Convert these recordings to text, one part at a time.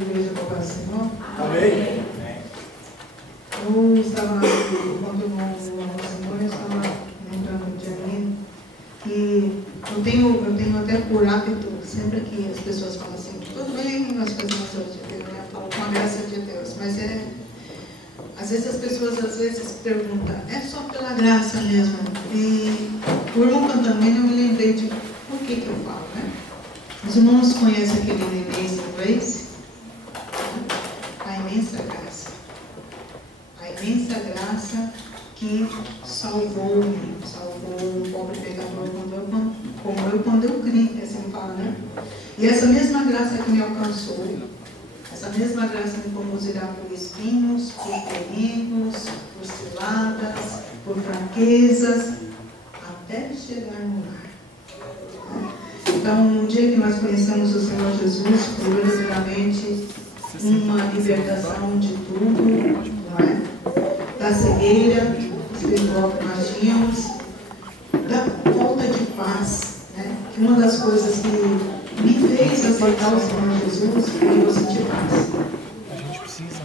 Igreja do Pai do Senhor. Amém. Eu estava, enquanto o irmão Senhor, eu estava lembrando de mim que eu tenho até por hábito, sempre que as pessoas falam assim, tudo bem, nós fazemos hoje, eu falo com a graça de Deus, mas às vezes as pessoas perguntam, é só pela graça mesmo? E o irmão cantando, eu me lembrei de por que eu falo, né? Os irmãos conhecem aquele Amazing Grace? A imensa graça. A imensa graça que salvou-me, salvou um pobre pecador como eu quando eu criei, assim fala, né? E essa mesma graça que me alcançou, essa mesma graça me conduzirá por espinhos, por perigos, por ciladas, por fraquezas, até chegar no lar. Então, no dia que nós conhecemos o Senhor Jesus, foi verdadeiramente uma libertação de tudo, não é? Da cegueira espiritual que nós tínhamos, da falta de paz, né? Que uma das coisas que me fez aceitar o Senhor Jesus foi eu sentir paz. A gente precisa.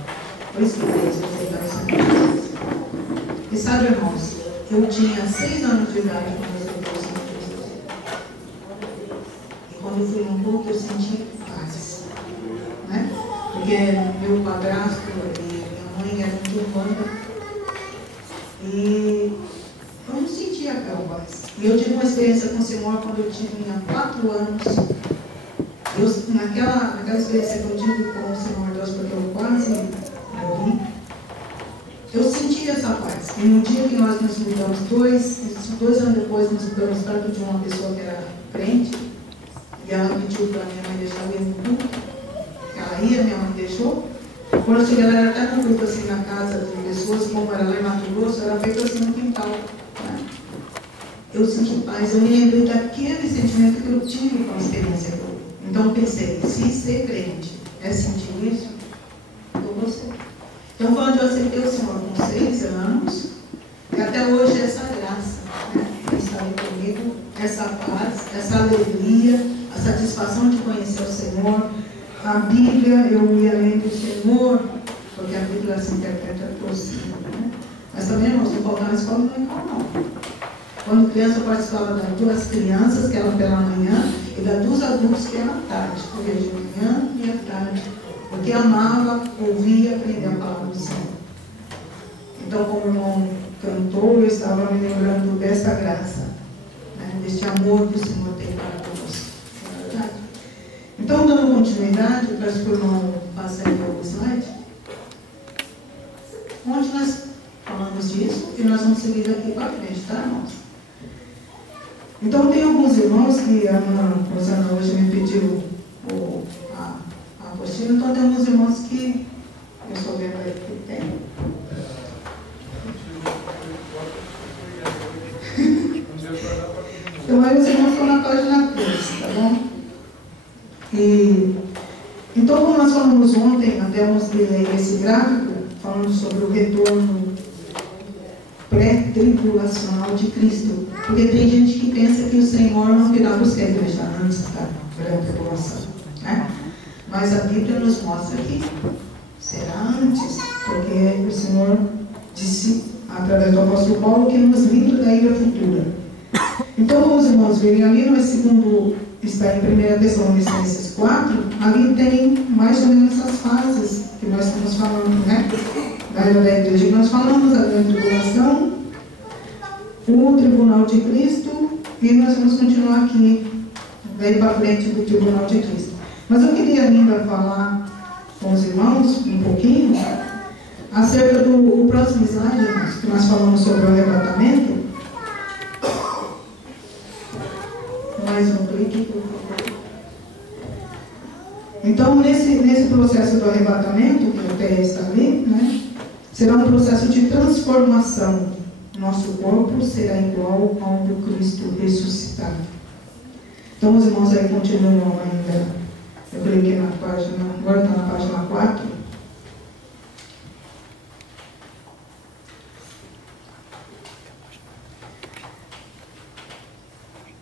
Foi isso que fez eu aceitar o Senhor Jesus. E sabe, irmãos, eu tinha 6 anos de idade quando eu aceitei o Senhor Jesus. E quando eu fui num culto, eu senti paz, né? Porque meu padrasto e minha mãe eram de Umbanda. E eu não sentia aquela paz. E eu tive uma experiência com o Senhor quando eu tinha 4 anos. Naquela experiência que eu tive com o Senhor Deus, porque eu quase morri, eu senti essa paz. E no dia que nós nos mudamos, 2 anos depois, nos mudamos perto de uma pessoa que era crente, e ela pediu para minha mãe deixar eu ir no culto. Ela ia, minha mãe deixou. Quando eu cheguei, ela era até no culto, assim, na casa de pessoas, como era lá em Mato Grosso, era feito assim no quintal. Né? Eu senti paz, eu me lembrei daquele sentimento que eu tive com a experiência que eu tive. Então eu pensei, se ser crente é sentir isso, eu vou ser. Então quando eu aceitei o Senhor com 6 anos, e até hoje essa graça, né, está aí comigo, essa paz, essa alegria, a satisfação de conhecer o Senhor. A Bíblia, eu ia lendo o Senhor, porque a Bíblia se interpreta por cima, né? Mas também, irmãos, não faltar na escola não. Quando criança, eu participava das 2 crianças, que eram pela manhã, e das 2 adultos, que eram à tarde, porque de manhã e à tarde, porque amava, ouvia e aprendia a palavra do Senhor. Então, como o irmão cantou, eu estava me lembrando dessa graça, né? Deste amor que o Senhor tem para conosco. Não é verdade? Então, dando continuidade, eu peço que o irmão passe aí o slide, onde nós falamos disso e nós vamos seguir daqui para frente, tá, irmãos? Então, tem alguns irmãos que a irmã Rosana hoje me pediu a apostila, então tem alguns irmãos que eu estou vendo aí que tem. Então, aí os irmãos estão na página 3, tá bom? Então, como nós falamos ontem, até eu mostrei aí esse gráfico, falando sobre o retorno pré-tribulacional de Cristo. Porque tem gente que pensa que o Senhor não virá buscar a igreja antes da pré-tribulação, né? Mas a Bíblia nos mostra que será antes, porque o Senhor disse, através do apóstolo Paulo, que nos livra da ira futura. Então, como os irmãos verem ali, mas segundo está em 1 Tessalonicenses 4, ali tem mais ou menos as fases que nós estamos falando, né? Da era da igreja. E nós falamos da grande tribulação, o tribunal de Cristo, e nós vamos continuar aqui, daí para frente do tribunal de Cristo. Mas eu queria ainda falar com os irmãos um pouquinho acerca do próximo slide, irmãos, que nós falamos sobre o arrebatamento. Mais um clique, por favor. Então, nesse processo do arrebatamento, que até está ali, né, será um processo de transformação. Nosso corpo será igual ao do Cristo ressuscitado. Então, os irmãos aí continuam ainda. Eu cliquei na página, agora está na página 4.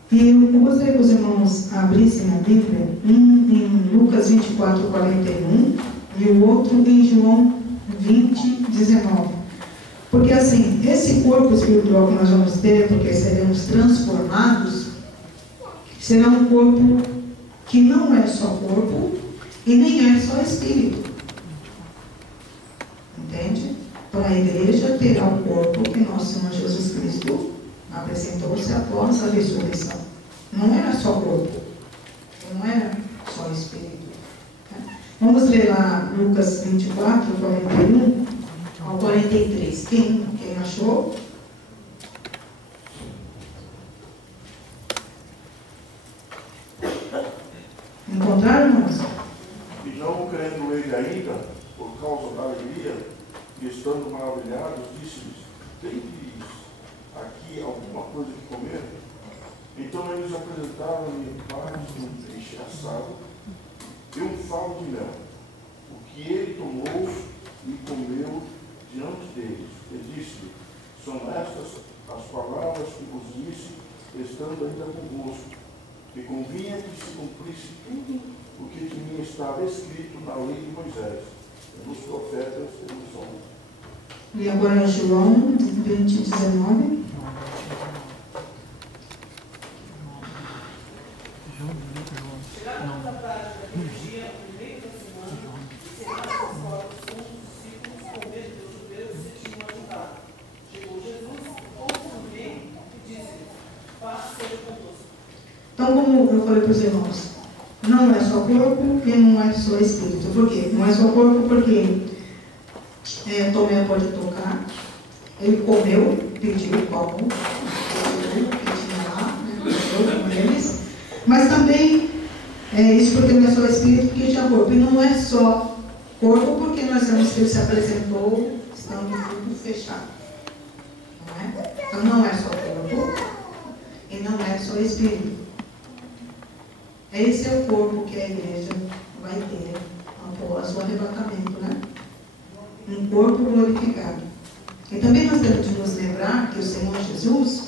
E eu gostaria que os irmãos abrissem a Bíblia em Lucas 24, 41 e o outro em João 20, 19. Porque assim, esse corpo espiritual que nós vamos ter, porque seremos transformados, será um corpo que não é só corpo e nem é só espírito. Entende? Para a igreja terá o corpo que nosso Senhor Jesus Cristo apresentou-se após a ressurreição. Não era só corpo, não era só espírito. Vamos ler lá Lucas 24, 41 ao 43. Quem achou? Encontraram, irmãos? E não crendo ele ainda, por causa da alegria, e estando maravilhados, disse-lhes: tem-lhes aqui alguma coisa que comer? Então eles apresentaram-lhe partes de um peixe assado e um favo de mel, o que ele tomou e comeu diante deles. E disse-lhe: são estas as palavras que vos disse, estando ainda convosco, que convinha que se cumprisse tudo o que tinha estado escrito na lei de Moisés, dos profetas e dos homens. E agora João 20, 19. Chegava a tarde daquele dia, no meio da semana, e sentados fora os discípulos, com medo dos judeus, se tinham ajudado. Chegou Jesus, posto no meio, e disse-lhes: paz seja convosco. Então, como eu falei para os irmãos, não é só corpo e não é só espírito. Por quê? Não é só corpo porque Tomé pode tocar, ele comeu, pediu o pão, que tinha lá, com eles, mas também isso porque não é só espírito, porque tinha corpo. E não é só corpo porque nós vemos que ele se apresentou estando tudo fechado. Não é? Então não é só corpo e não é só espírito. Esse é o corpo que a igreja vai ter após o arrebatamento, né? Um corpo glorificado. E também nós temos de nos lembrar que o Senhor Jesus,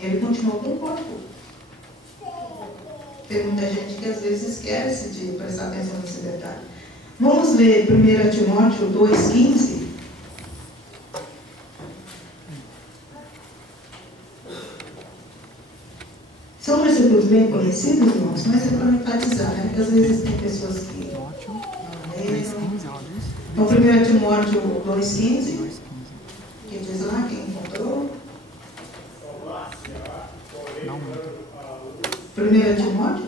ele continuou com o corpo. Tem muita gente que às vezes esquece de prestar atenção nesse detalhe. Vamos ler 1 Timóteo 2,15. São versículos bem conhecidos, irmãos, mas é para enfatizar, né? Porque às vezes tem pessoas que não leram. Então, 1 Timóteo 2,15, que diz lá, quem encontrou? 1 Timóteo?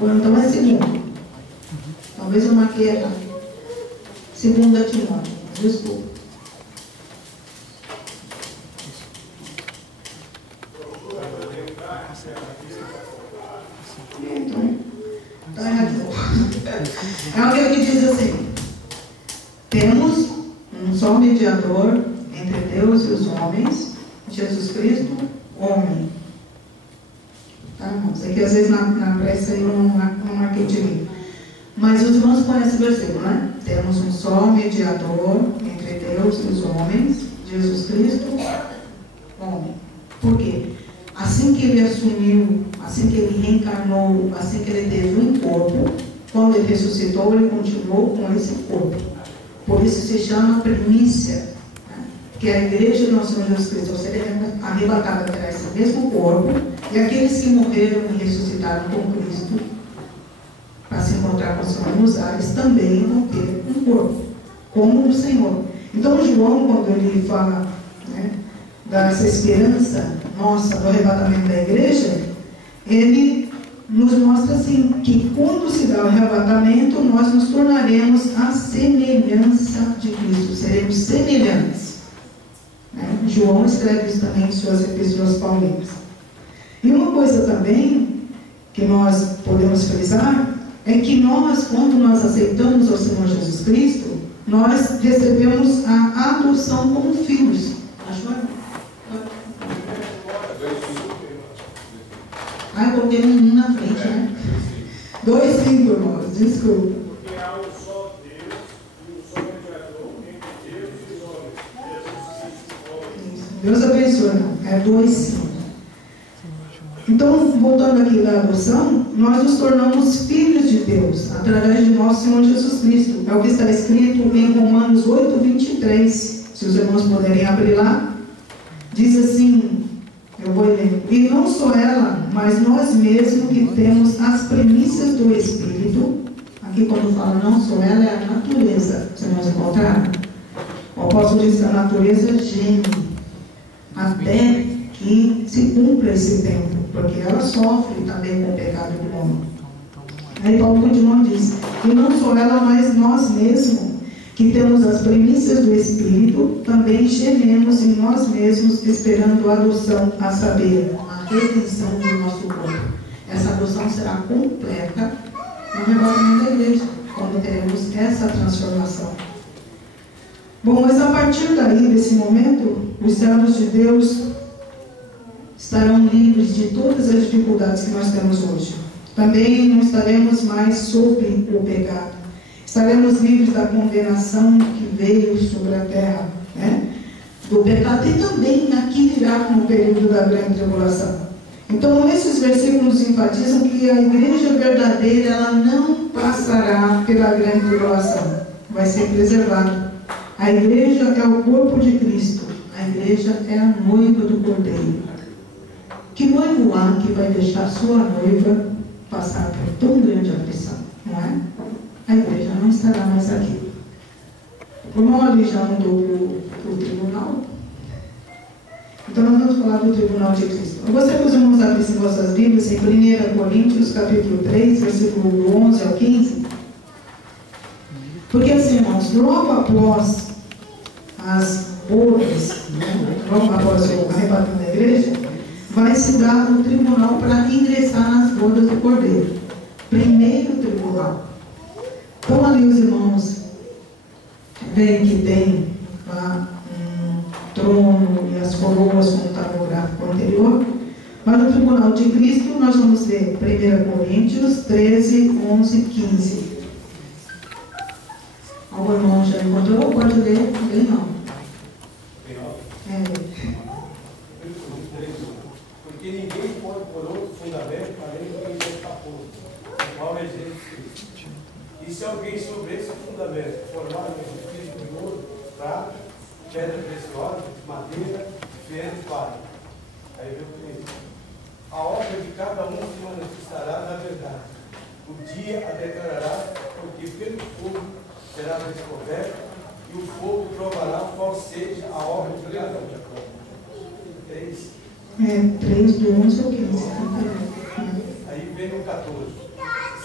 Ou então é segundo. Talvez eu marquei errado. 2 Timóteo, desculpa. Então é errado. É aquele que diz assim: temos um só mediador entre Deus e os homens, Jesus Cristo, homem. Tá, irmãos? É que às vezes na pressa eu não marquei direito. Mas os irmãos conhecem esse versículo, né? Temos um só mediador entre Deus e os homens, Jesus Cristo, homem. Por quê? Assim que ele assumiu, assim que ele reencarnou, assim que ele teve um corpo, quando ele ressuscitou, ele continuou com esse corpo. Por isso se chama primícia, né? Que a igreja do nosso Senhor Jesus Cristo, ao ser arrebatada, terá esse mesmo corpo, e aqueles que morreram e ressuscitaram com Cristo, para se encontrar com o Senhor nos ares, também vão ter um corpo, como o Senhor. Então João, quando ele fala, né, dessa esperança nossa do arrebatamento da igreja, ele nos mostra assim, que quando se dá o arrebatamento, nós nos tornaremos a semelhança de Cristo, seremos semelhantes. Né? João escreve isso também em suas epístolas paulinas. E uma coisa também que nós podemos frisar é que nós, quando nós aceitamos ao Senhor Jesus Cristo, nós recebemos a adoção como filhos. Ah, eu coloquei um na frente, né? 2,5, irmãos, desculpa. Porque há um só Deus e um só mediador entre Deus e os homens, Jesus Cristo, homem. Deus abençoe, irmão. É 2,5. Então, voltando aqui da adoção, nós nos tornamos filhos de Deus, através de nosso Senhor Jesus Cristo. É o que está escrito em Romanos 8:23. Se os irmãos puderem abrir lá, diz assim, eu vou ler. E não só ela, mas nós mesmos que temos as primícias do Espírito. Aqui quando fala não só ela, é a natureza. Os irmãos encontraram? O apóstolo diz que a natureza geme até que se cumpra esse tempo, porque ela sofre também com o pecado do homem. Aí Paulo continua e diz, e não só ela, mas nós mesmos, que temos as primícias do Espírito, também gememos em nós mesmos, esperando a adoção, a saber, a redenção do nosso corpo. Essa adoção será completa no arrebatamento da igreja, quando teremos essa transformação. Bom, mas a partir daí, desse momento, os servos de Deus estarão livres de todas as dificuldades que nós temos hoje. Também não estaremos mais sob o pecado. Estaremos livres da condenação que veio sobre a terra, né? Do pecado, e também aqui virá no período da grande tribulação. Então, esses versículos enfatizam que a igreja verdadeira, ela não passará pela grande tribulação, vai ser preservada. A igreja é o corpo de Cristo, a igreja é a noiva do Cordeiro. Que noivo há que vai deixar sua noiva passar por tão grande aflição, não é? A igreja não estará mais aqui. O irmão ali já mudou para o tribunal. Então nós vamos falar do tribunal de Cristo. Eu gostaria que os irmãos abrissem vossas Bíblias em 1 Coríntios, capítulo 3, versículo 11 ao 15. Porque assim, irmãos, logo após as bodas, né, logo após o arrebatamento da igreja, vai se dar o tribunal para ingressar nas bodas do Cordeiro. Primeiro tribunal. Então ali os irmãos veem que tem lá um trono e as coroas, como está no gráfico anterior. Mas no tribunal de Cristo nós vamos ler 1 Coríntios 13, 11, 15. Algum irmão já encontrou? Pode ler? Também não. Porque ninguém pode pôr outro fundamento além do que já está posto, qual é Jesus Cristo. E se alguém sobre esse fundamento formar um edifício de ouro, prata, pedra preciosa, madeira, ferro e palha, aí vem o Cristo. A obra de cada um se manifestará na verdade. O dia a declarará, porque pelo fogo será descoberto, e o fogo provará qual seja a obra de cada um. 3 do 11 ao 15. Aí vem o 14.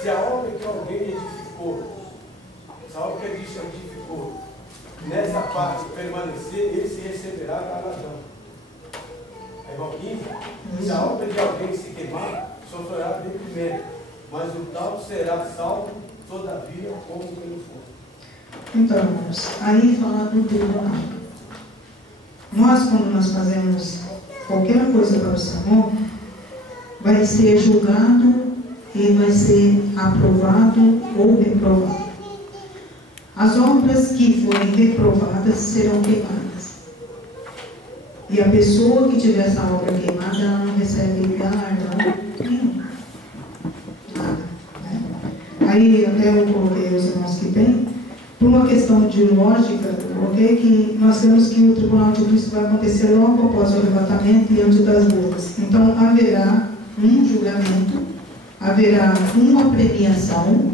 Se a obra que alguém edificou, se a obra que edificou, nessa parte permanecer, esse receberá galardão. Aí vai o 15. Se a obra de alguém se queimar, sofrerá detrimento, mas o tal será salvo, todavia, como pelo fogo. Então, irmãos, aí fala do tribunal. Nós, quando nós fazemos qualquer coisa para o Senhor, vai ser julgado e vai ser aprovado ou reprovado. As obras que forem reprovadas serão queimadas. E a pessoa que tiver essa obra queimada, ela não recebe galardão nenhum. Nada. Né? Aí até eu coloquei os irmãos que tem. Por uma questão de lógica, eu coloquei que nós temos que o tribunal de Cristo vai acontecer logo após o arrebatamento e antes das bodas. Então haverá um julgamento, haverá uma premiação,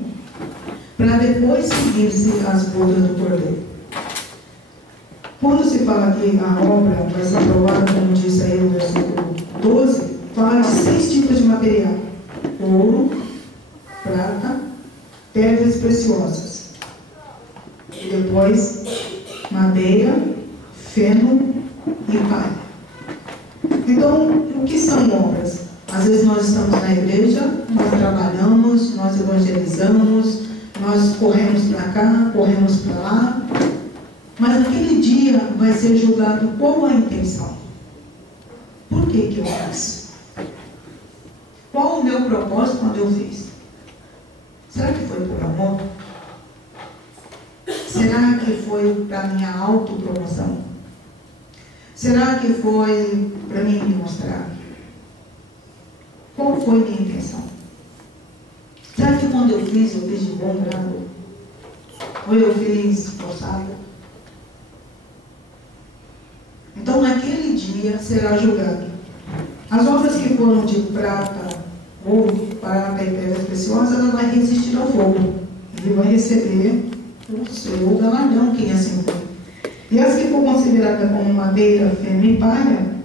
para depois seguir-se as bodas do Cordeiro. Quando se fala que a obra vai ser aprovada, como diz aí no versículo 12, fala de 6 tipos de material: ouro, prata, pedras preciosas. E depois madeira, feno e palha. Então, o que são obras? Às vezes nós estamos na igreja, nós trabalhamos, nós evangelizamos, nós corremos para cá, corremos para lá, mas naquele dia vai ser julgado qual a intenção. Por que eu fiz? Qual o meu propósito quando eu fiz? Será que foi por amor? Será que foi para minha autopromoção? Será que foi para mim me mostrar? qual foi minha intenção? Será que quando eu fiz de bom grado? Ou eu fiz forçado? Então, naquele dia, será julgado. As obras que foram de prata, ouro, prata e pedras preciosas, ela vai resistir ao fogo. Ele vai receber o seu galardão, quem assim for. E as que for consideradas como madeira, feno e palha,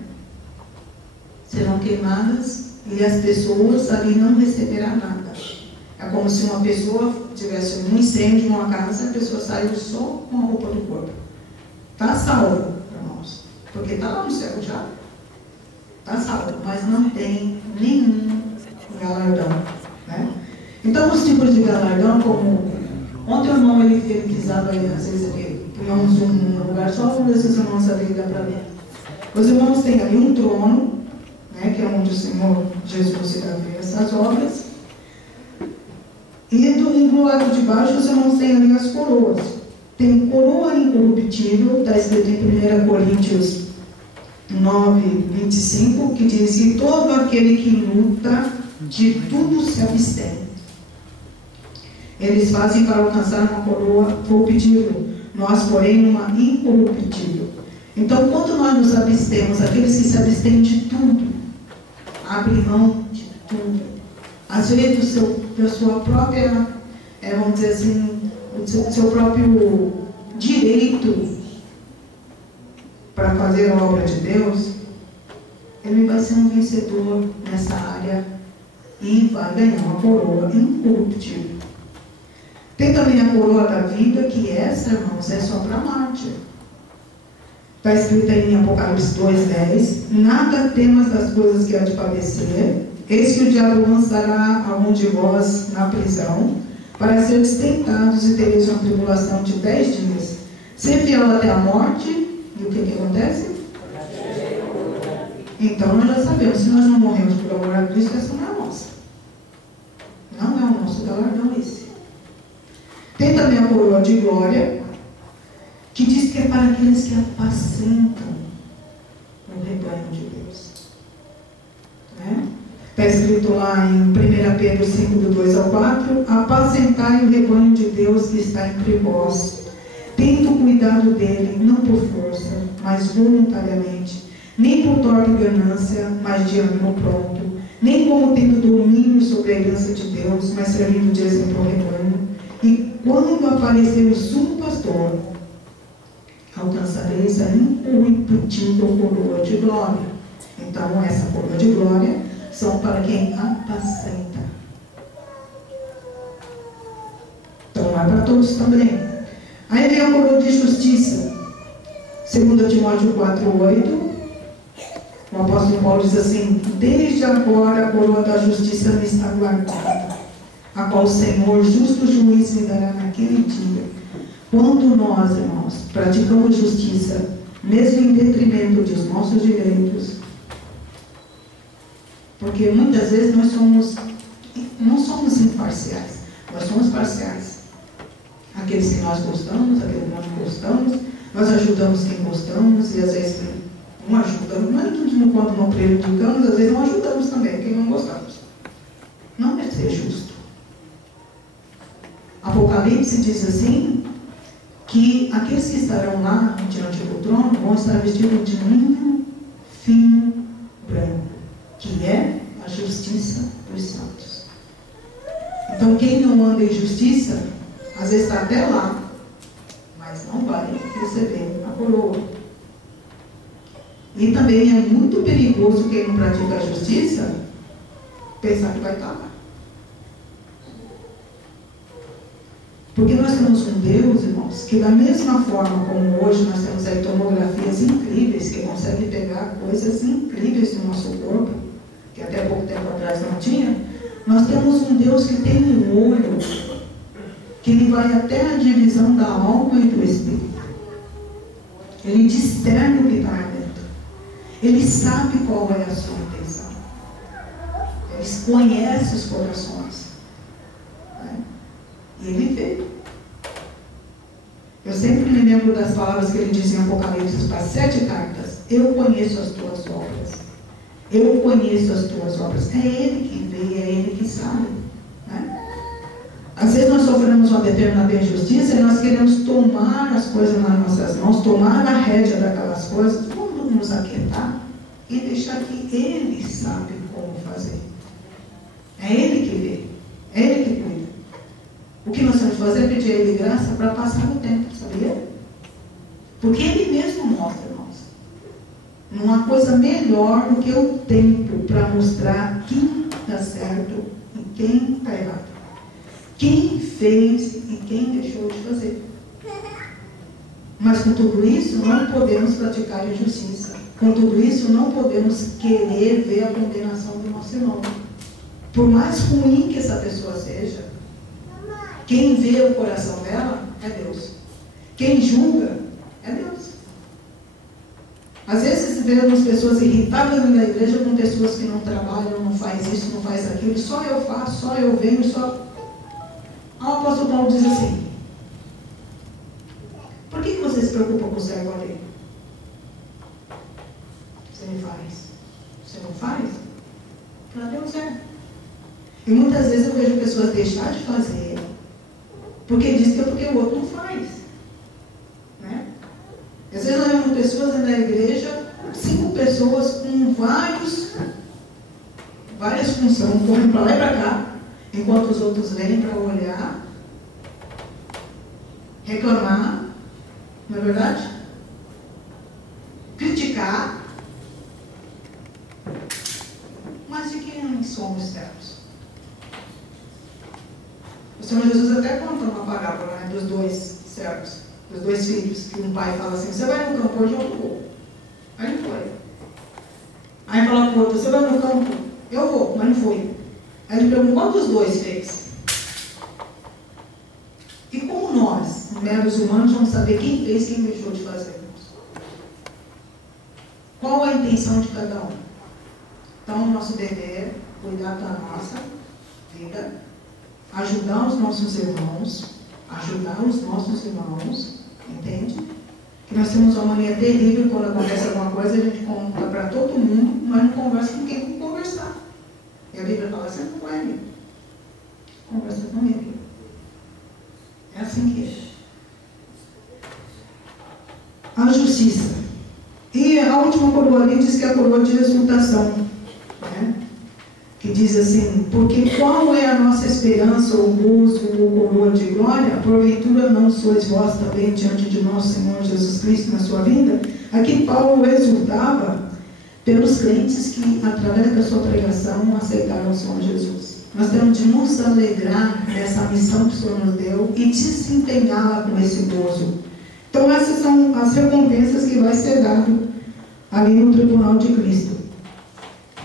serão queimadas e as pessoas ali não receberão nada. É como se uma pessoa tivesse um incêndio numa casa e a pessoa saiu só com a roupa do corpo. Está salvo, irmãos, porque está lá no céu já. Está salvo, mas não tem nenhum galardão. Né? Então, os tipos de galardão, como ontem o irmão ele pisava aí, às vezes ele punhamos um lugar só, vamos ver se os irmãos sabem dar para ver. Os irmãos têm ali um trono, né, que é onde o Senhor Jesus se dá essas obras. E do lado de baixo os irmãos têm ali as coroas. Tem coroa incorruptível, está escrito em 1 Coríntios 9, 25, que diz que todo aquele que luta de tudo se abstém. Eles fazem para alcançar uma coroa corruptível, nós, porém, uma incorruptível. Então, quando nós nos abstemos, aqueles que se abstêm de tudo, abrem mão de tudo. Às vezes, da sua própria, vamos dizer assim, do seu próprio direito para fazer a obra de Deus, ele vai ser um vencedor nessa área e vai ganhar uma coroa incorruptível. Tem também a coroa da vida, que essa, irmãos, é só para Marte. Está escrito aí em Apocalipse 2:10, nada temas das coisas que há de padecer, eis que o diabo lançará algum de vós na prisão, para ser tentados e tereis uma tribulação de 10 dias. Ser fiel até a morte, e o que acontece? Então nós já sabemos, se nós não morremos por amor a Cristo, essa não é a nossa. Não é o nosso galardão esse. Tem também a coroa de glória, que diz que é para aqueles que apacentam o rebanho de Deus. Né? Está escrito lá em 1 Pedro 5, do 2 ao 4, apacentai o rebanho de Deus que está entre vós, tendo cuidado dele, não por força, mas voluntariamente, nem por torpe ganância, mas de ânimo pronto, nem como tendo domínio sobre a herança de Deus, mas servindo de exemplo ao rebanho. E quando aparecer o sumo pastor, alcançareis a incorruptível coroa de glória. Então, essa coroa de glória são para quem apacenta. Então, não é para todos também. Aí vem a coroa de justiça. 2 Timóteo 4:8. O apóstolo Paulo diz assim: desde agora a coroa da justiça me está guardada, a qual o Senhor, justo juiz, me dará naquele dia, quando nós, irmãos, praticamos justiça, mesmo em detrimento dos nossos direitos. Porque muitas vezes nós não somos imparciais, nós somos parciais. Aqueles que nós gostamos, aqueles que nós não gostamos, nós ajudamos quem gostamos, e às vezes não ajudamos, mesmo quando não prejudicamos, às vezes não ajudamos também quem não gostamos. Não é ser justo. Apocalipse diz assim, que aqueles que estarão lá diante do trono vão estar vestidos de linho fino branco, que é a justiça dos santos. Então, quem não anda em justiça, às vezes está até lá, mas não vai receber a coroa. E também é muito perigoso quem não pratica a justiça pensar que vai estar lá. Porque nós temos um Deus, irmãos, que da mesma forma como hoje nós temos aí tomografias incríveis, que conseguem pegar coisas incríveis do nosso corpo, que até pouco tempo atrás não tinha, nós temos um Deus que tem um olho, que ele vai até a divisão da alma e do espírito. Ele discerne o que está lá dentro. Ele sabe qual é a sua intenção. Ele conhece os corações. E ele vê. Eu sempre me lembro das palavras que ele diz em Apocalipse, para 7 cartas. Eu conheço as tuas obras. Eu conheço as tuas obras. É Ele que vê, é Ele que sabe. Né? Às vezes nós sofremos uma determinada injustiça e nós queremos tomar as coisas nas nossas mãos, tomar a rédea daquelas coisas. Vamos nos aquietar e deixar que Ele sabe como fazer. É Ele que vê, é Ele que cuida. O que nós temos que fazer é pedir a Ele graça para passar o tempo, sabia? Porque Ele mesmo mostra, irmãos. Não há coisa melhor do que o tempo para mostrar quem está certo e quem está errado. Quem fez e quem deixou de fazer. Mas com tudo isso, não podemos praticar injustiça. Com tudo isso, não podemos querer ver a condenação do nosso irmão. Por mais ruim que essa pessoa seja, quem vê o coração dela é Deus. Quem julga é Deus. Às vezes vemos pessoas irritadas na igreja com pessoas que não trabalham, não faz isso, não faz aquilo, só eu faço, só eu venho, só... O apóstolo Paulo diz assim: por que você se preocupa com o servo alheio? Você me faz. Você não faz? Para Deus é. E muitas vezes eu vejo pessoas deixar de fazer porque diz que é porque o outro não faz. Né? Às vezes nós vemos pessoas na igreja, 5 pessoas com várias funções, correm para lá e para cá, enquanto os outros vêm para olhar, reclamar, não é verdade? Criticar. Mas de quem somos servos? O Senhor Jesus até conta uma parábola, né, dos 2 servos, dos 2 filhos, que um pai fala assim: você vai no campo hoje, eu não vou. Aí ele foi. Aí fala para o outro: você vai no campo? Eu vou, mas não foi. Aí ele pergunta: qual dos 2 fez? E como nós, meros humanos, vamos saber quem fez, quem deixou de fazer? Qual a intenção de cada um? Então, o nosso dever é cuidar da nossa vida, ajudar os nossos irmãos, entende? Que nós temos uma mania terrível quando acontece alguma coisa, a gente conta para todo mundo, mas não conversa com quem tem que conversar. E a Bíblia fala: sempre com ele. Conversa com ele. É assim que é. A justiça. E a última coroa ali diz que é a coroa de exultação. Né? Que diz assim: porque qual é a nossa esperança, ou gozo, ou coroa de glória? Porventura não sois vós também diante de nosso Senhor Jesus Cristo na sua vinda? Aqui Paulo exultava pelos crentes que, através da sua pregação, aceitaram o Senhor Jesus. Nós temos de nos alegrar dessa missão que o Senhor nos deu e desempenhá-la com esse gozo. Então, essas são as recompensas que vai ser dado ali no tribunal de Cristo.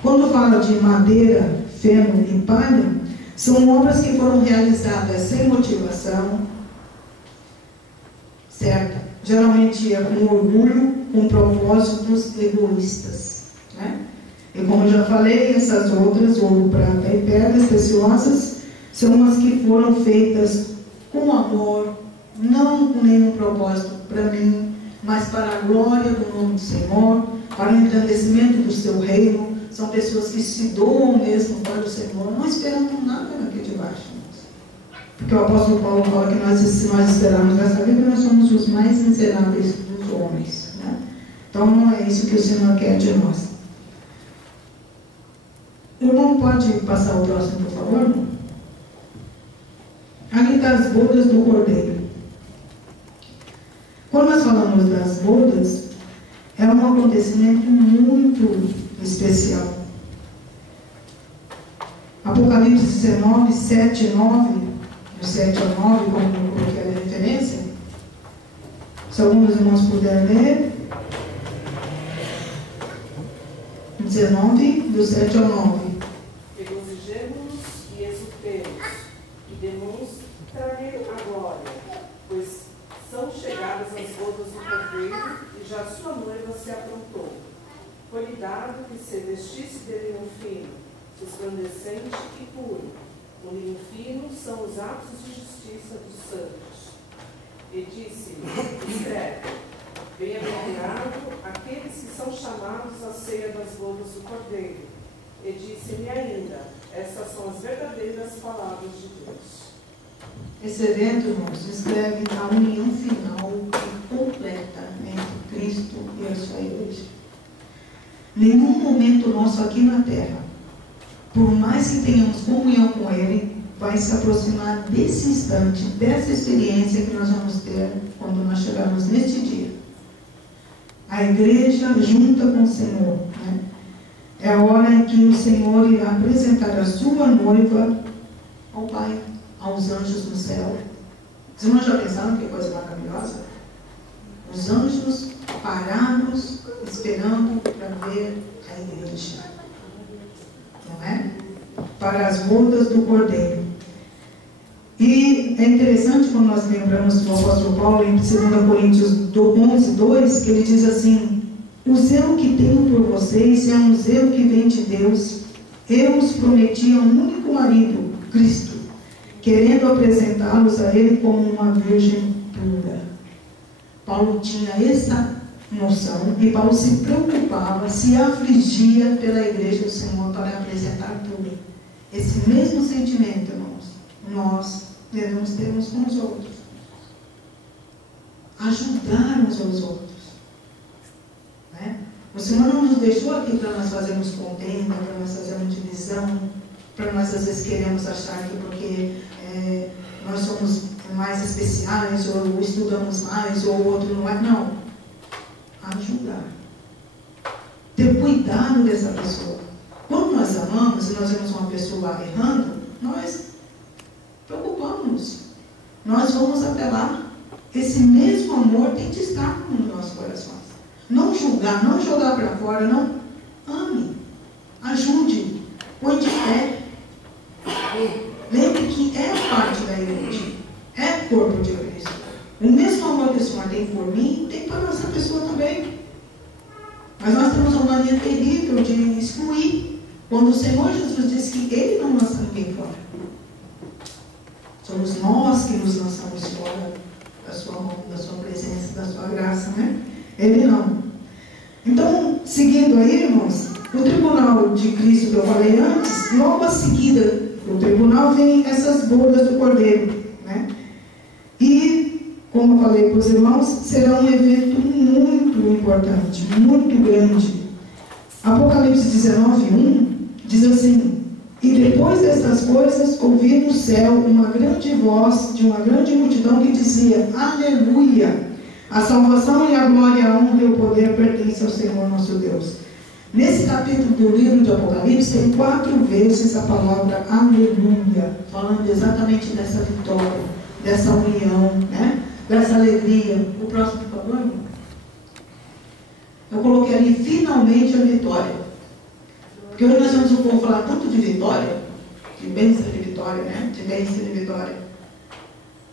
Quando fala de madeira, feno e palha, são obras que foram realizadas sem motivação certa. Geralmente é com orgulho, com propósitos egoístas. Né? E como eu já falei, essas outras, ouro, prata e pedras preciosas, são as que foram feitas com amor, não com nenhum propósito para mim, mas para a glória do nome do Senhor, para o engrandecimento do seu reino. São pessoas que se doam mesmo para o Senhor, não esperando nada aqui de baixo. Porque o apóstolo Paulo fala que se nós esperarmos nessa vida, nós somos os mais miseráveis dos homens. Né? Então não é isso que o Senhor quer de nós. O irmão pode passar o próximo, por favor? Ali das bodas do Cordeiro. Quando nós falamos das bodas, é um acontecimento muito especial. Apocalipse 19, 7 e 9, do 7 ao 9, como eu coloquei a referência. Se algum dos irmãos puder ler. 19, do 7 ao 9. Regozijemo-nos e exultemos, e demonstraremos a glória, pois são chegadas as bodas do Cordeiro, e já sua noiva se aprontou. Foi-lhe dado que se vestisse de linho fino, resplandecente e puro. O linho fino são os atos de justiça dos santos. E disse-lhe: escreve, Bem-aventurado aqueles que são chamados à ceia das bodas do Cordeiro. E disse-me ainda, essas são as verdadeiras palavras de Deus. Esse evento, irmãos, descreve a união final e completa entre Cristo e a sua igreja. Nenhum momento nosso aqui na terra, por mais que tenhamos comunhão com Ele, vai se aproximar desse instante, dessa experiência que nós vamos ter quando nós chegarmos neste dia. A igreja junta com o Senhor, né? É a hora em que o Senhor irá apresentar a sua noiva ao Pai, aos anjos no céu. Os irmãos já pensaram que coisa maravilhosa? Os anjos parados, esperando para ver a igreja. Não é? Para as bodas do Cordeiro. E é interessante quando nós lembramos do apóstolo Paulo em 2 Coríntios 11, 2, que ele diz assim: o zelo que tenho por vocês é um zelo que vem de Deus. Eu os prometi a um único marido, Cristo, querendo apresentá-los a Ele como uma virgem pura. Paulo tinha essa noção e Paulo se preocupava, se afligia pela igreja do Senhor para apresentar pura. Esse mesmo sentimento, irmãos, nós devemos ter uns com os outros. Ajudar uns aos outros. Né? O Senhor não nos deixou aqui para nós fazermos contenda, para nós fazermos divisão, para nós às vezes queremos achar que porque nós somos mais especiais, ou estudamos mais, ou o outro não é. Não. Ajudar. Ter cuidado dessa pessoa. Quando nós amamos e nós vemos uma pessoa errando, nós preocupamos. Nós vamos até lá. Esse mesmo amor tem que estar nos nossos corações. Não julgar, não jogar para fora, não. Ame. Ajude. Põe de pé. Lembre que é parte da igreja. É corpo de Cristo. O mesmo amor que o Senhor tem por mim, tem para essa pessoa também. Mas nós temos uma mania terrível de excluir. Quando o Senhor Jesus disse que Ele não lança ninguém fora. Somos nós que nos lançamos fora da sua mão, da sua presença, da sua graça, né? Ele não. Então, seguindo aí, irmãos, o tribunal de Cristo que eu falei antes, logo a seguida, o tribunal vem essas bodas do Cordeiro, né? E, como eu falei para os irmãos, será um evento muito importante, muito grande. Apocalipse 19:1 diz assim: e depois destas coisas, ouvi no céu uma grande voz de uma grande multidão que dizia: aleluia! A salvação e a glória, a honra e o poder pertencem ao Senhor nosso Deus. Nesse capítulo do livro de Apocalipse, tem 4 vezes a palavra aleluia, falando exatamente dessa vitória, dessa união, né? Dessa alegria. O próximo, por favor, irmão. Eu coloquei ali, finalmente, a vitória. Porque hoje nós vemos o povo falar tanto de vitória, de bênção de vitória, né? De bênção de vitória.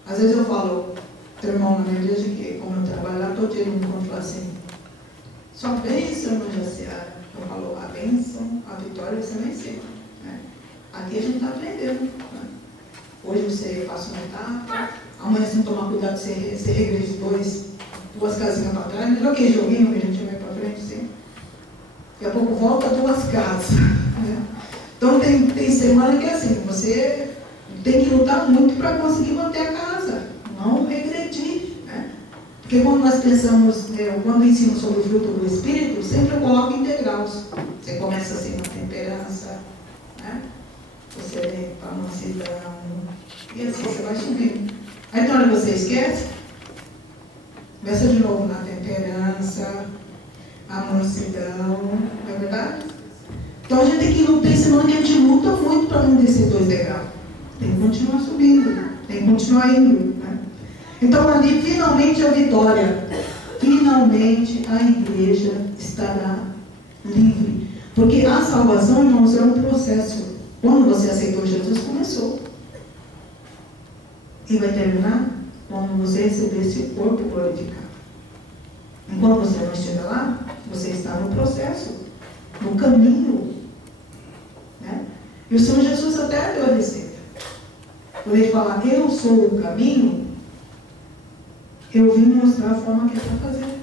Às vezes eu falo, teu irmão na minha igreja, que como eu trabalho lá, todo dia ele me fala assim: só bênção no Jaciara. Eu falo, a bênção, a vitória você vencer. Né? Aqui a gente está aprendendo. Né? Hoje você passa uma etapa, amanhã você não tomar cuidado, você regride 2 casinhas para trás, melhor que joguinho que a gente vai para frente, sim. Daqui a pouco volta 2 casas. Né? Então tem semana que é assim, você tem que lutar muito para conseguir manter a casa, não regredir. Né? Porque quando nós pensamos, quando ensino sobre o fruto do Espírito, sempre eu coloco em degraus. Você começa assim na temperança, né? Você vem para a mansidão, e assim você vai subindo. Aí na hora que você esquece, começa de novo na temperança, a mansidão, não é verdade? Então a gente tem que lutar, semana que a gente luta muito para não descer 2 degraus. Tem que continuar subindo, tem que continuar indo. Né? Então ali, finalmente a vitória. Finalmente a igreja estará livre. Porque a salvação, irmãos, é um processo. Quando você aceitou Jesus, começou. E vai terminar quando você receber esse corpo glorificado. Enquanto você não estiver lá, você está no processo, no caminho. Né? E o Senhor Jesus até deu a receita. Quando ele fala, eu sou o caminho, eu vim mostrar a forma que ele está fazendo.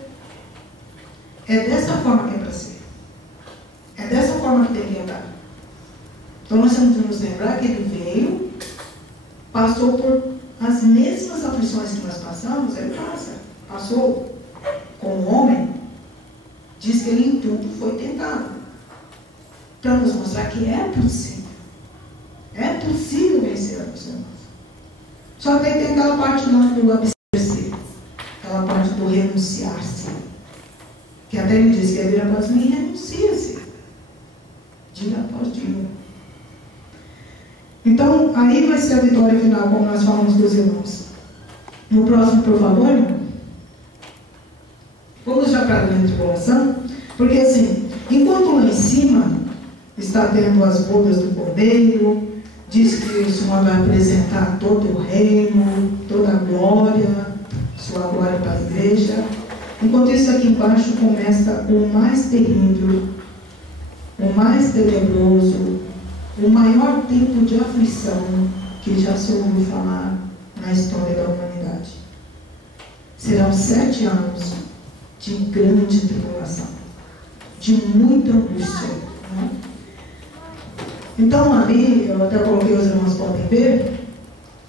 É dessa forma que é para ser. É dessa forma que tem que andar. Então nós temos que nos lembrar que ele veio, passou por as mesmas aflições que nós passamos, ele passou como homem, diz que ele em tudo foi tentado. Para nos mostrar que é possível. É possível vencer a pessoa. Só que tem aquela parte lá do abster-se, aquela parte do renunciar-se. Que até ele diz que ele vira após mim, renuncia-se. Dia após dia. Então, aí vai ser a vitória final, como nós falamos dos irmãos. No próximo, por favor, irmão. Vamos já para a grande tribulação. Porque assim, enquanto lá em cima está tendo as bodas do Cordeiro, diz que o Senhor vai apresentar todo o reino, toda a glória, sua glória para a igreja. Enquanto isso, aqui embaixo começa o mais terrível, o mais tenebroso, o maior tempo de aflição que já se ouviu falar na história da humanidade. Serão 7 anos de grande tribulação, de muita angústia. Né? Então, ali, eu até coloquei, os irmãos podem ver,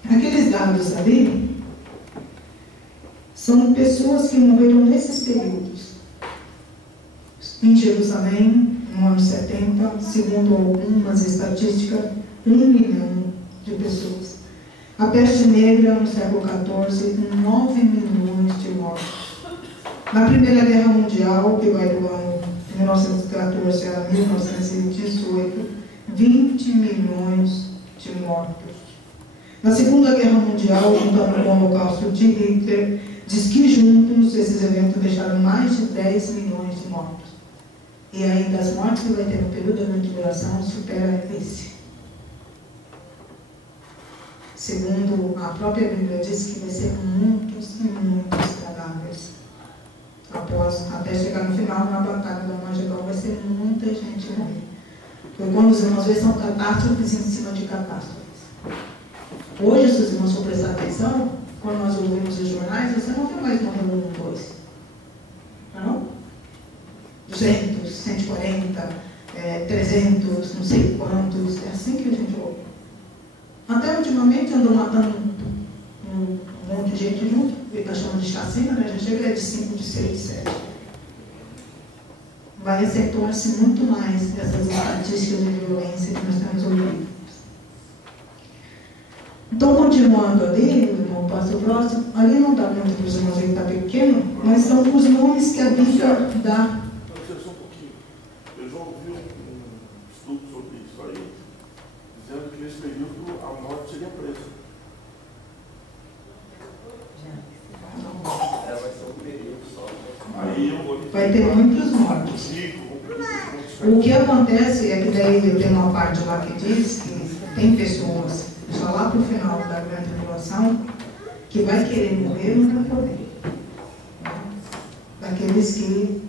aqueles dados ali são pessoas que morreram nesses períodos. Em Jerusalém, no ano 70, segundo algumas estatísticas, 1 milhão de pessoas. A peste negra, no século XIV, com 9 milhões de mortos. Na Primeira Guerra Mundial, que vai do ano 1914 a 1918, 20 milhões de mortos. Na Segunda Guerra Mundial, juntando com o Holocausto de Hitler, diz que juntos esses eventos deixaram mais de 10 milhões de mortos. E ainda as mortes que vai ter no período da tribulação supera esse. Segundo a própria Bíblia diz que vai ser muitos e muitos cadáveres. Até chegar no final, na batalha do Armagedon, vai ser muita gente morrer. Porque quando os irmãos veem, são catástrofes em cima de catástrofes. Hoje, se os irmãos for prestar atenção, quando nós ouvimos os jornais, você não vê mais morrendo 1, 2. Não? 200, 140, 300, não sei quantos. É assim que a gente ouve. Até ultimamente andam matando um monte de gente junto. Ele está chamando de chacina, né? Já chega de 5, de 6, de 7. Vai acentuar-se muito mais essas estatísticas de violência que nós temos ouvido. Então, continuando ali, irmão, passo o próximo, ali não dá muito para os irmãos verem que está pequeno, mas são os nomes que a Bíblia dá. Só um pouquinho. Eu já ouvi um estudo sobre isso aí, dizendo que nesse período a morte seria presa. Vai ser um período só. Aí eu vou... Vai ter muitos mortos. O que acontece é que daí tem uma parte lá que diz que tem pessoas, só lá para o final da grande tribulação, que vai querer morrer e não vai poder. Daqueles que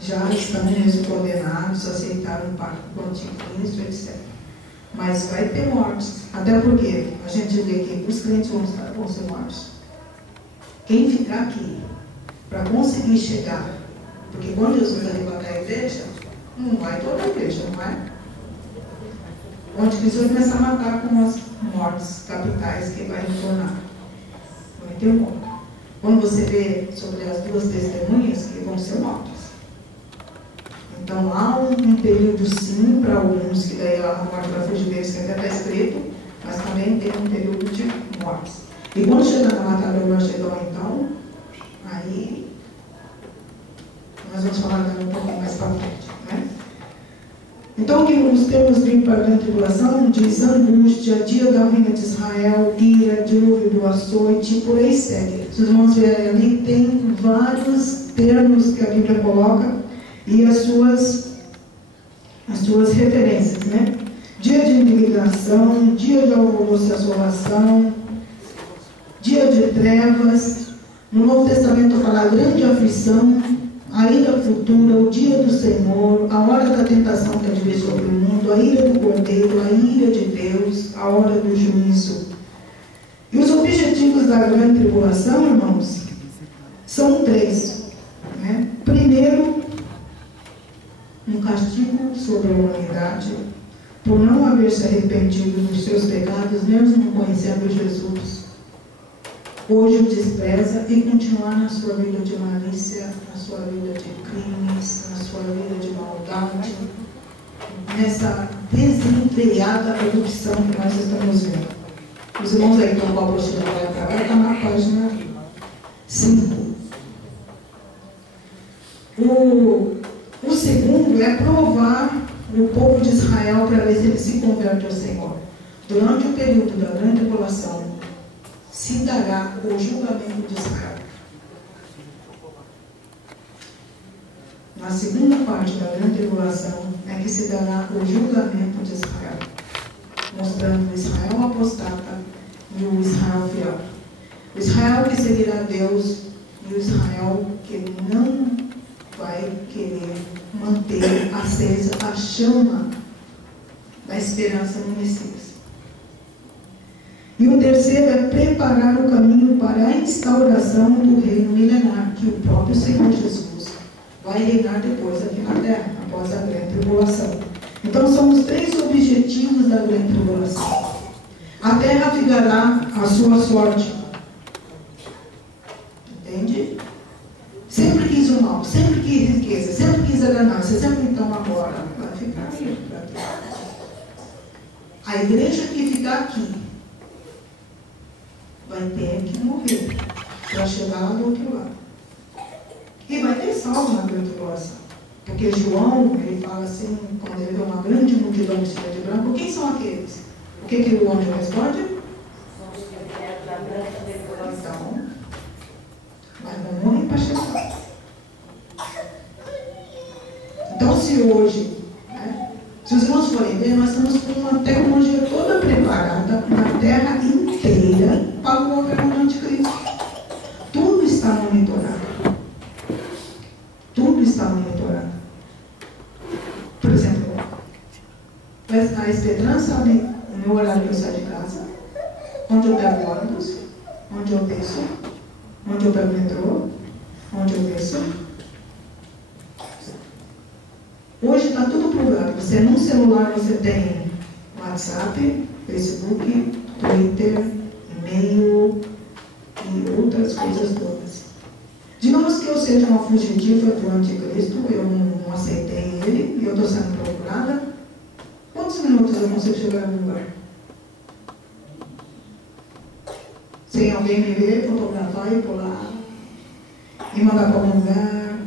já estão condenados, aceitaram o pacto com o anticristo, etc. Mas vai ter mortes. Até porque a gente vê que os crentes vão ser mortos. Quem ficar aqui para conseguir chegar, porque quando Jesus arrebatar a igreja, não vai toda a igreja, não vai? O anticristo vai começar a matar com as mortes capitais que vai retornar. Vai ter morte. Quando você vê sobre as 2 testemunhas, que vão ser mortas. Então há um período sim para alguns, que daí a morte vai fugir deles, que até está escrito, mas também tem um período de mortes. E quando chegar na batalha do Armagedon, então, aí nós vamos falar um pouquinho mais para frente, né? Então, que os termos bíblicos para a grande tribulação diz angústia, dia da ruína de Israel, ira, dilúvio do açoite, e por aí segue. Se os irmãos verem ali, tem vários termos que a Bíblia coloca e as suas referências, né? Dia de indignação, dia de alvoroço e assolação, dia de trevas. No Novo Testamento fala a grande aflição, a ira futura, o dia do Senhor, a hora da tentação que há de vir sobre o mundo, a ira do Cordeiro, a ira de Deus, a hora do juízo. E os objetivos da grande tribulação, irmãos, são 3. Né? Primeiro, um castigo sobre a humanidade, por não haver se arrependido dos seus pecados, mesmo conhecendo Jesus. Hoje o despreza e continuar na sua vida de malícia, na sua vida de crimes, na sua vida de maldade, nessa desenfreada corrupção que nós estamos vendo. Os irmãos aí estão com a apostila para cá, está na página 5. O segundo é provar o povo de Israel para ver se ele se converte ao Senhor. Durante o período da grande tribulação, se dará o julgamento de Israel. Na segunda parte da grande tribulação é que se dará o julgamento de Israel, mostrando o Israel apostata e o Israel fiel. O Israel que seguirá a Deus e o Israel que não vai querer manter acesa a chama da esperança no Messias. E o terceiro é preparar o caminho para a instauração do reino milenar, que o próprio Senhor Jesus vai reinar depois aqui na terra, após a grande tribulação. Então são os 3 objetivos da grande tribulação. A terra ficará à sua sorte. Entende? Sempre quis o mal, sempre quis riqueza, sempre quis a ganância, sempre então agora vai ficar aqui. A igreja que ficar aqui vai ter que morrer para chegar lá do outro lado. E vai ter salvo na grande tribulação. Porque João, ele fala assim, quando ele vê uma grande multidão vestida de branco, quem são aqueles? O que o anjo responde? Então, mas não morrem para chegar. Então, se hoje, né, se os irmãos forem ver, nós estamos com uma tecnologia toda preparada na terra inteira para o governo do anticristo. Tudo está monitorado. Tudo está monitorado. Por exemplo, a Espedran sabe o meu horário que eu saio de casa, onde eu pego ônibus, onde eu desço, onde eu pego metrô, onde eu desço. Hoje está tudo provado. Você num celular você tem WhatsApp, Facebook, Twitter, e-mail e outras coisas todas. Digamos que eu seja uma fugitiva do anticristo, eu não aceitei ele e eu estou sendo procurada. Quantos minutos eu consigo chegar no lugar? Sem alguém me ver, fotografar e pular e mandar para algum lugar.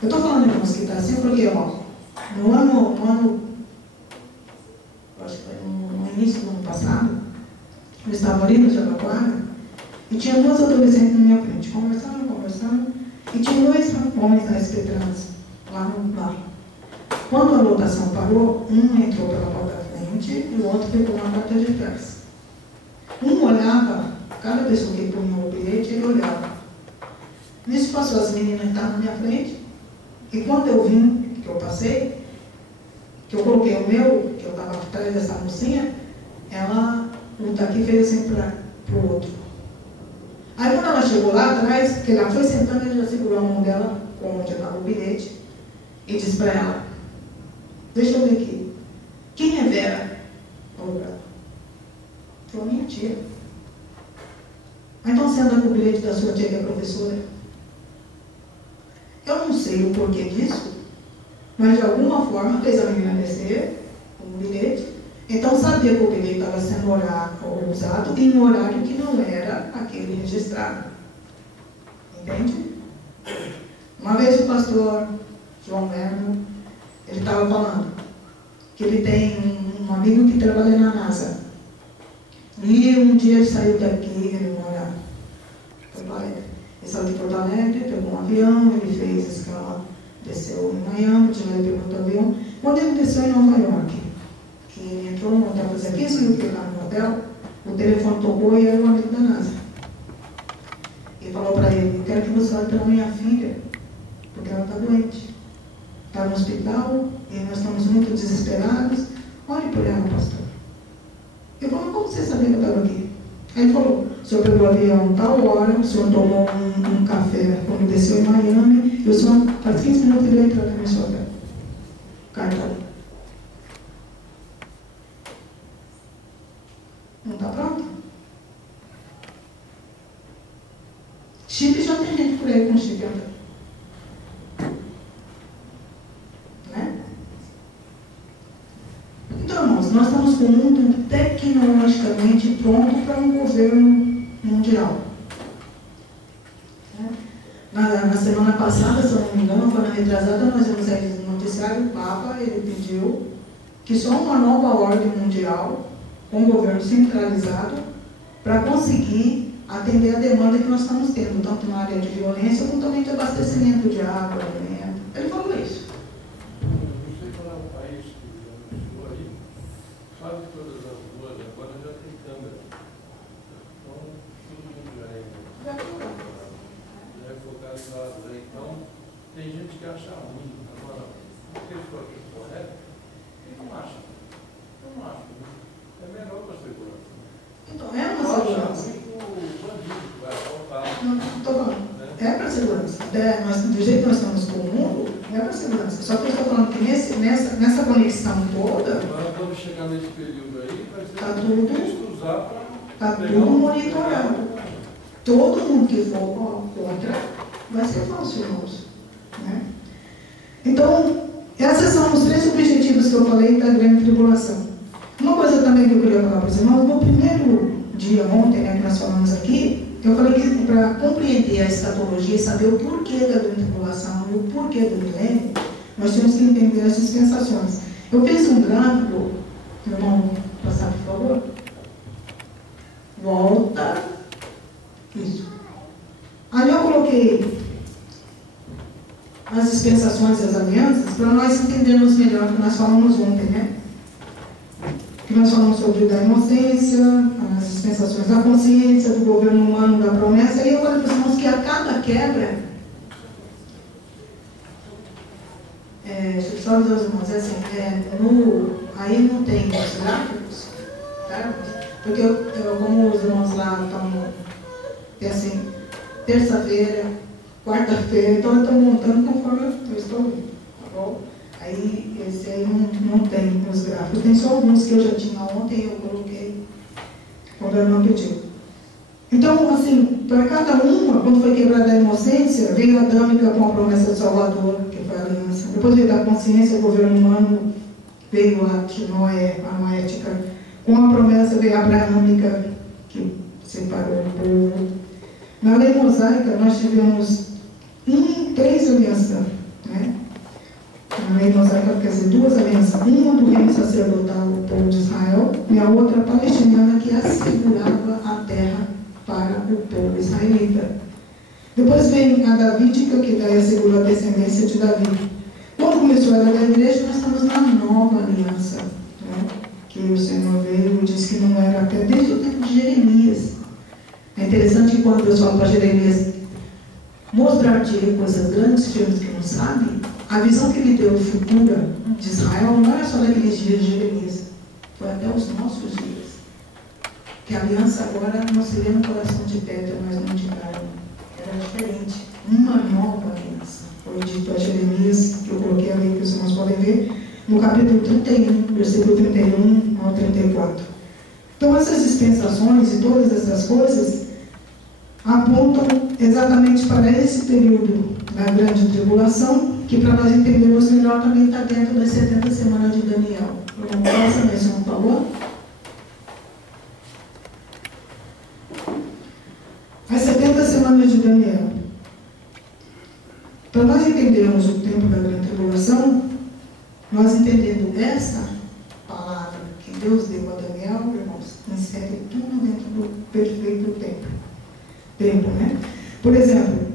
Eu estou falando de que está assim porque, ó, no ano, acho que foi no início do ano passado, eu estava ali no Jabaquara e tinha 2 adolescentes na minha frente, conversando, e tinha 2 homens na Espedrança, lá no bar. Quando a lotação parou, um entrou pela porta da frente e o outro ficou na porta de trás. Um olhava, cada pessoa que punha o bilhete, ele olhava. Nisso passou as meninas que estavam na minha frente, e quando eu vim, que eu passei, que eu coloquei o meu, que eu estava atrás dessa mocinha, ela, o daqui fez assim para o outro. Aí quando ela chegou lá atrás, que ela foi sentando, ele já segurou a mão dela, onde estava o bilhete, e disse para ela, deixa eu ver aqui, quem é Vera? Falou, minha tia. Então você anda com o bilhete da sua tia que é professora? Eu não sei o porquê disso, mas de alguma forma fez a menina descer com o bilhete. Então sabia que o bilhete estava sendo usado em um horário que não era aquele registrado. Entende? Uma vez o pastor João Verno, ele estava falando que ele tem um amigo que trabalha na NASA. E um dia ele saiu daqui, ele mora em Porto Alegre. Ele saiu de Porto Alegre, pegou um avião, ele fez escala, desceu em Miami, de lá ele pegou outro avião. Quando ele desceu em Nova York, que ele entrou no hotel, fazia 15 minutos que ele estava no hotel, o telefone tocou e era um amigo da NASA. Ele falou para ele, quero que você olhe pela minha filha, porque ela está doente. Está no hospital e nós estamos muito desesperados. Olhe por ela, pastor. Eu falei, como você sabia que eu estava aqui? Aí ele falou, o senhor pegou o avião tal hora, o senhor tomou um café quando desceu em Miami, e o senhor faz 15 minutos e veio entrar na minha sua hotel. Cartão. Não está pronto? Chip já tem gente por aí com chip andando. Né? Então, irmãos, nós estamos com o mundo tecnologicamente pronto para um governo mundial. Na semana passada, se eu não me engano, foi na retrasada, nós vimos aí no noticiário, o Papa, ele pediu que só uma nova ordem mundial, com um governo centralizado, para conseguir atender a demanda que nós estamos tendo, tanto na área de violência, como também de abastecimento de água, alimento. Ele falou isso. Não sei qual é o país que já chegou aí, quase todas as ruas agora já tem câmera. Então, todo mundo já é focalizado. Então, tem gente que acha ruim. Agora, o que for correto, quem não acha? Eu não acho. É melhor para a segurança. Então, é uma segurança. Não, estou falando. É para a segurança. Do jeito que nós estamos com o mundo, é para a segurança. Só que eu estou falando que nessa conexão toda. Agora, quando chegar nesse período aí, vai ser Está tudo monitorado. Todo mundo que for contra vai ser falso, irmãos. Né? Então, esses são os 3 objetivos que eu falei da grande tribulação. Uma coisa também que eu queria falar para os irmãos, no primeiro dia, ontem, né, que nós falamos aqui, eu falei que para compreender a escatologia e saber o porquê da grande tribulação e o porquê do milênio, nós temos que entender as dispensações. Eu fiz um gráfico, irmão, passar por favor. Volta. Isso. Aí eu coloquei as dispensações e as alianças para nós entendermos melhor o que nós falamos ontem, né? Que nós falamos sobre da inocência, as dispensações da consciência, do governo humano, da promessa, e eu falei para os irmãos que a cada quebra, deixa eu só dizer aos irmãos, assim, aí não tem os gráficos, tá? Porque como os irmãos lá estão, assim, terça-feira, quarta-feira, então eu estou montando conforme eu estou vendo, tá bom? Aí, esse aí não tem os gráficos. Tem só alguns que eu já tinha ontem, eu coloquei quando eu não pediu. Então, assim, para cada uma, quando foi quebrada a inocência, veio a Adâmica com a promessa do Salvador, que foi a aliança. Depois veio da consciência, o governo humano, veio a noética. Com a promessa veio a abraâmica, que separou o povo. Na lei mosaica, nós tivemos 3 alianças, né? Na lei mosaica, quer dizer, 2 alianças. Uma do reino sacerdotal, o povo de Israel, e a outra palestinana, que assegurava a terra para o povo israelita. Depois vem a davídica, que daí assegura a descendência de Davi. Quando começou a era da igreja, nós estamos na nova aliança, né? Que o Senhor veio e disse que não era até desde o tempo de Jeremias. É interessante que quando Deus fala para Jeremias mostrar-te coisas grandes, firmes que não sabe, a visão que ele deu futura de Israel não era só daqueles dias de Jeremias, foi até os nossos dias. Que a aliança agora não seria no coração de pedra, mas não de carne. Era diferente. Uma nova aliança. Foi dito a Jeremias, que eu coloquei ali, que os irmãos podem ver, no capítulo 31, versículo 31 ao 34. Então, essas dispensações e todas essas coisas apontam exatamente para esse período da grande tribulação, que para nós entendermos melhor também está dentro das 70 semanas de Daniel. Vamos passar mesmo, por favor? As 70 semanas de Daniel. Para nós entendermos o tempo da grande tribulação, nós entendendo essa palavra que Deus deu a Daniel, irmãos, insere tudo dentro do perfeito tempo, né? Por exemplo,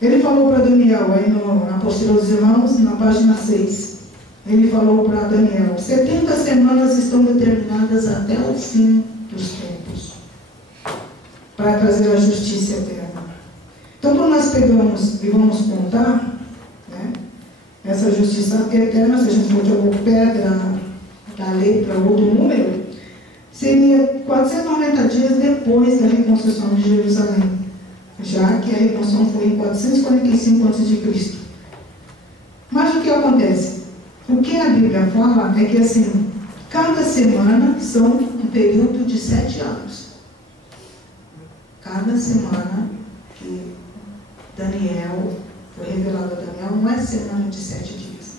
ele falou para Daniel, aí na apostila dos irmãos, na página 6, ele falou para Daniel, 70 semanas estão determinadas até o fim dos tempos, para trazer a justiça eterna. Então, quando nós pegamos e vamos contar, né, essa justiça eterna, se a gente for de alguma pedra da lei para outro número, seria 490 dias depois da reconstrução de Jerusalém, já que a reconstrução foi em 445 a.C. Mas o que acontece? O que a Bíblia fala é que, assim, cada semana são um período de 7 anos. Cada semana que Daniel, foi revelado a Daniel, não é semana de 7 dias.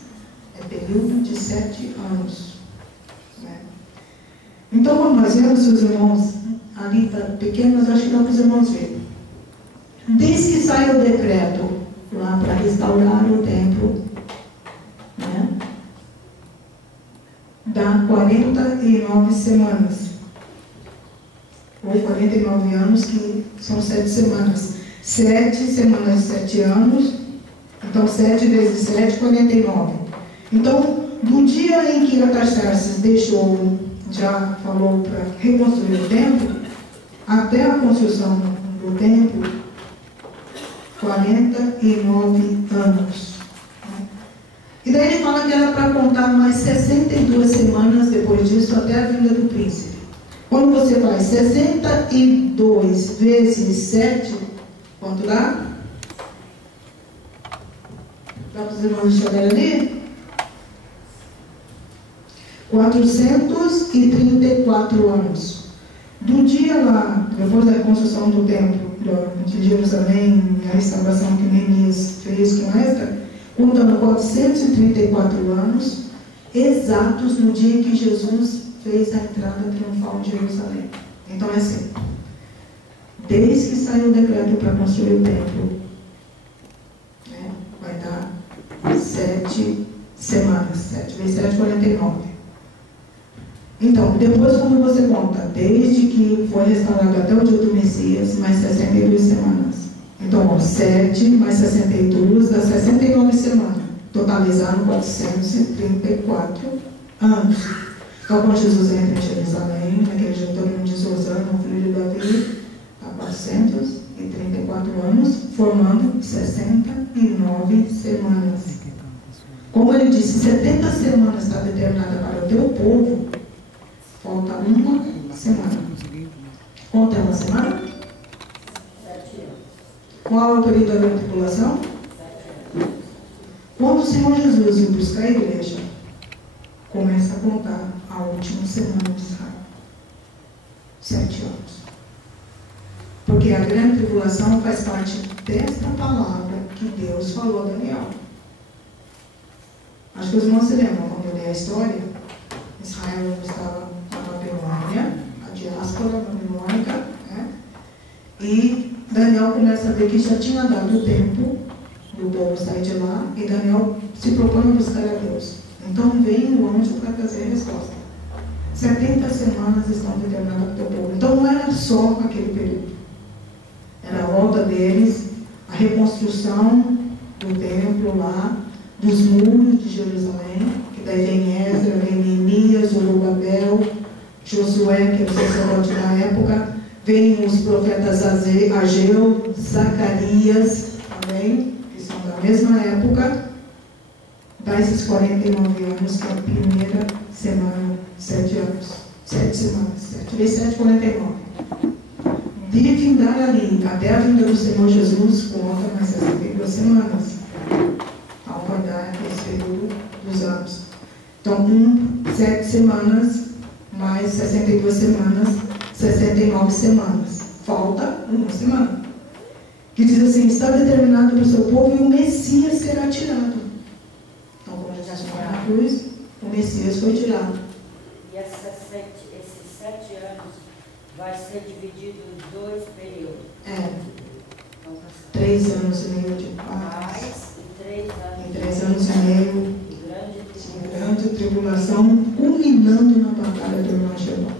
É período de 7 anos. Né? Então, como nós vemos, os irmãos, ali está pequeno, mas acho que dá para os irmãos verem. Desde que sai o decreto lá para restaurar o templo, né? Dá 49 semanas. Ou 49 anos, que são 7 semanas. 7 semanas, 7 anos. Então, 7 vezes 7, 49. Então, do dia em que Artaxerxes deixou, já falou para reconstruir o templo, até a construção do templo, 49 anos. E daí ele fala que era para contar mais 62 semanas depois disso, até a vinda do príncipe. Quando você faz 62 vezes 7, quanto dá? Dá para os irmãos enxergarem ali? 434 anos. Do dia lá, depois da reconstrução do templo de Jerusalém, a restauração que Neemias fez com esta, contando 434 anos, exatos no dia em que Jesus fez a entrada triunfal de Jerusalém. Então é assim, desde que saiu o decreto para construir o templo, né, vai dar 7 semanas, 7 vezes 7, 49. Então, depois como você conta, desde que foi restaurado até o dia do Messias, mais 62 semanas. Então, ó, 7 mais 62 dá 69 semanas, totalizando 434 anos. Então, quando Jesus entra em Jerusalém, naquele dia todo mundo diz Osana, o filho de Davi, há 434 anos, formando 69 semanas. Como ele disse, 70 semanas está determinada para o teu povo, falta uma semana. Quanto é uma semana? 7 anos. Qual é o período da grande tribulação? 7 anos. Quando o Senhor Jesus veio buscar a igreja, começa a contar a última semana de Israel. 7 anos. Porque a grande tribulação faz parte desta palavra que Deus falou a Daniel. Acho que os irmãos se lembram quando eu li a história. Israel estava na Babilônia, a diáspora babilônica, né? E Daniel começa a ver que já tinha dado o tempo do povo sair de lá, e Daniel se propõe a buscar a Deus. Então vem o anjo para trazer a resposta. 70 semanas estão determinadas para o teu povo. Então não era só aquele período. Era a volta deles, a reconstrução do templo lá, dos muros de Jerusalém, que daí vem Esdras, vem Neemias, Zorobabel, Josué, que era o sacerdote da época, vem os profetas Ageu, Zacarias, também, que são da mesma época, dá esses 49 anos, que é a primeira semana, 7 anos, 7 semanas, 7 vezes 7, 49. De findar ali, até a vinda do Senhor Jesus, conta mais 62 semanas. Então vai dar esse período dos anos. Então, 7 semanas, mais 62 semanas, 69 semanas. Falta uma semana. Que diz assim, está determinado para o seu povo e o Messias será tirado. Então, como já se fala na cruz, o Messias foi tirado. E esses 7 anos vai ser dividido em 2 períodos. Então, 3 anos e meio de paz. mais e 3 anos. Em 3 anos e meio de grande de tribulação. grande tribulação, culminando na batalha do Armagedon.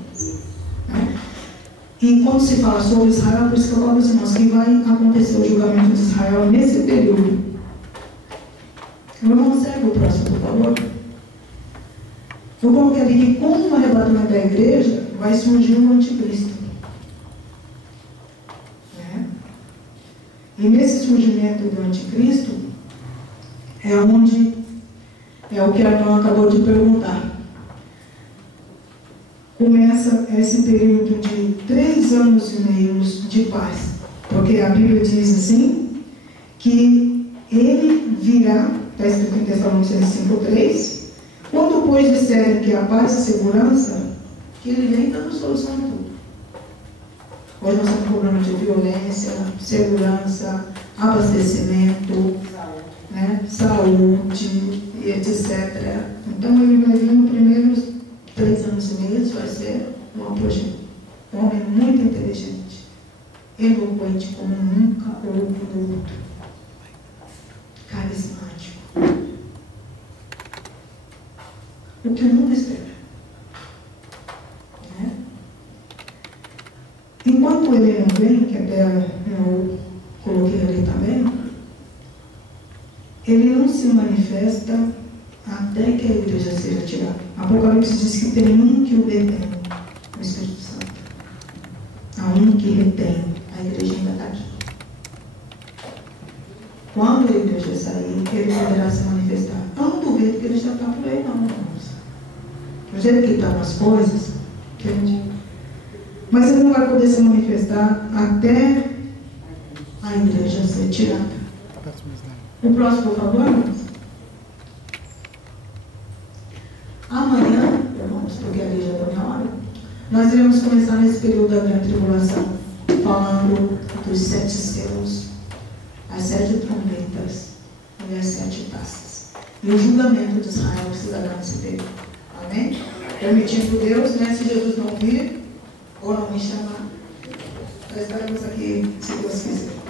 E quando se fala sobre Israel, por isso que eu falo, irmãos, que vai acontecer o julgamento de Israel nesse período. O irmão, segue o próximo, por favor. Eu coloquei ali que com o arrebatamento da igreja vai surgir um anticristo. Né? E nesse surgimento do anticristo é onde é o que a irmã acabou de perguntar. começa esse período de 3 anos e meio de paz. Porque a Bíblia diz assim, que ele virá, está escrito em Tessalonicenses 5:3, quando pois disserem que a paz e a segurança, que ele vem dando solução a tudo. Hoje nós temos problema de violência, segurança, abastecimento, né, saúde, etc. Então ele vai vir nos primeiros 3 anos e meio, vai ser um homem muito inteligente, eloquente como nunca houve no outro, carismático. O que o mundo espera. Né? Enquanto ele não vem, que até eu coloquei ali também, ele não se manifesta até que a igreja seja tirada. Apocalipse diz que tem um que o detém, o Espírito Santo. Há um que retém, a igreja ainda está aqui. Quando a igreja sair, ele poderá se manifestar. Eu não duvido que ele já está por aí, não, irmãos. Do jeito que estão as coisas, entende? Mas ele não vai poder se manifestar até a igreja ser tirada. O próximo, por favor, irmãos. Amanhã, irmãos, porque ali já está minha hora, nós iremos começar nesse período da grande tribulação, falando dos 7 selos, as 7 trombetas e as 7 taças. E o julgamento de Israel se dará nesse período. Amém? Permitindo Deus, né, se Jesus não vir, ou não me chamar, nós estaremos aqui, se Deus quiser.